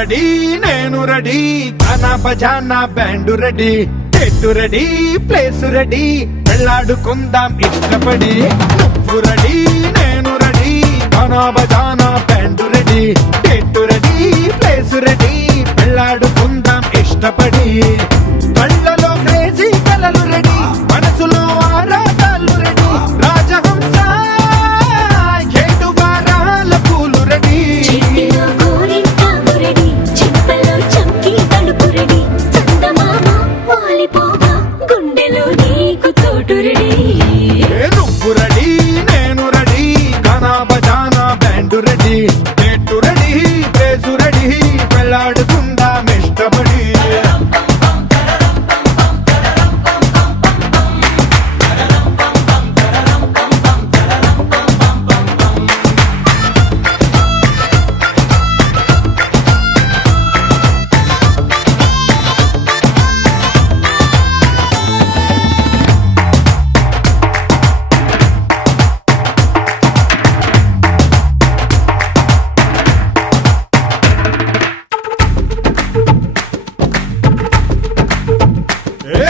ready నేను ready గానా బజానా band ready date ready place ready వెళ్ళాడుకుందాం ఇష్టపడి నువ్వు రెడీ నేను రెడీ గానా బజానా band ready date ready place ready వెళ్ళాడుకుందాం ఇష్టపడి కళ్ళలో క్రేజీ కలలు రెడీ మనసులో ఆరాటాలు రెడీ రాజహంస ఏడు వారాల పూలు రెడీ చేతిలో గోరింటాకు రెడీ చెంపలో చంకీ తలుపు రెడీ చందమామ వాలిపోగా గుండెలో నీకు తోడు రెడీ నువ్వు రెడీ నేను రెడీ గానా బజానా band ready date ready place ready వెళ్ళాడుకుందాం ఇష్టపడి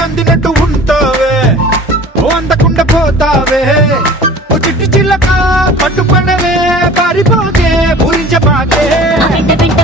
అందినట్టు ఉంటావే ఓ అందకుండా పోతావే ఓ చిట్టి చిల్లక పట్టుపడవే పారిపోకే పూరించబాకే ఆ వెంట వెంట